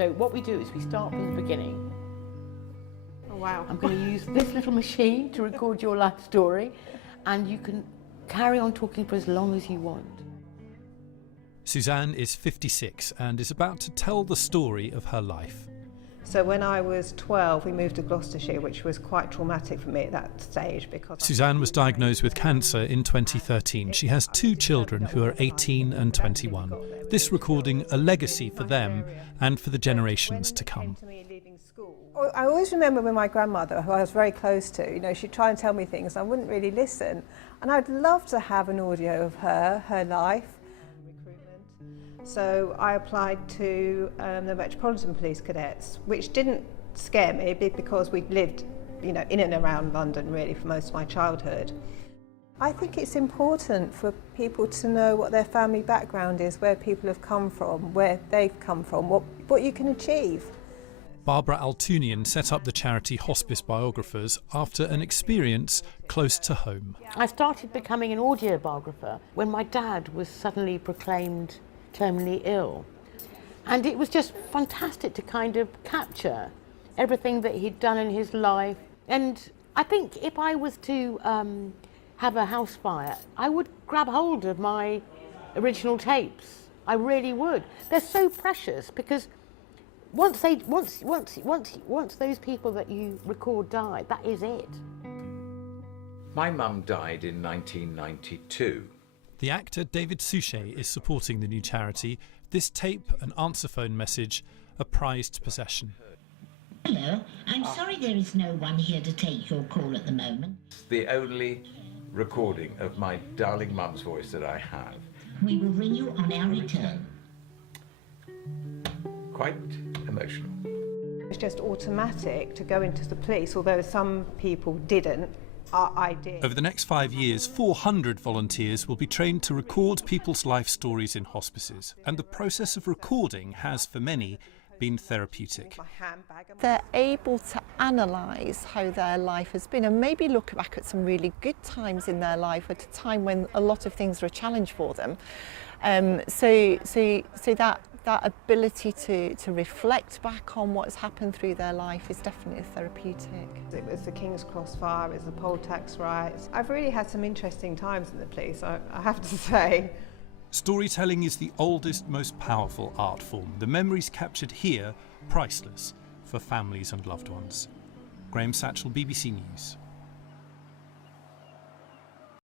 So what we do is we start from the beginning. Oh, wow. I'm going to use this little machine to record your life story, and you can carry on talking for as long as you want. Suzanne is 56 and is about to tell the story of her life. So when I was 12, we moved to Gloucestershire, which was quite traumatic for me at that stage because... Suzanne was diagnosed with cancer in 2013. She has 2 children who are 18 and 21. This recording a legacy for them and for the generations to come. I always remember when my grandmother, who I was very close to, you know, she'd try and tell me things and I wouldn't really listen. And I'd love to have an audio of her life. So I applied to the Metropolitan Police Cadets, which didn't scare me because we lived, you know, in and around London really for most of my childhood. I think it's important for people to know what their family background is, where people have come from, where they've come from, what you can achieve. Barbara Altunian set up the charity Hospice Biographers after an experience close to home. I started becoming an audio biographer when my dad was suddenly proclaimed terminally ill. And it was just fantastic to kind of capture everything that he'd done in his life. And I think if I was to have a house fire, I would grab hold of my original tapes. I really would. They're so precious because once those people that you record die, that is it. My mum died in 1992. The actor David Suchet is supporting the new charity. This tape, an answer phone message, a prized possession. Hello, I'm sorry there is no one here to take your call at the moment. It's the only recording of my darling mum's voice that I have. We will ring you on our return. Quite emotional. It's just automatic to go into the police, although some people didn't. I did. Over the next 5 years, 400 volunteers will be trained to record people's life stories in hospices. And the process of recording has, for many, been therapeutic. They're able to analyse how their life has been and maybe look back at some really good times in their life at a time when a lot of things were a challenge for them. So that ability to reflect back on what's happened through their life is definitely therapeutic. It was the King's Cross fire, it was the poll tax riots. I've really had some interesting times in the police, I have to say. Storytelling is the oldest, most powerful art form. The memories captured here, priceless for families and loved ones. Graham Satchell, BBC News.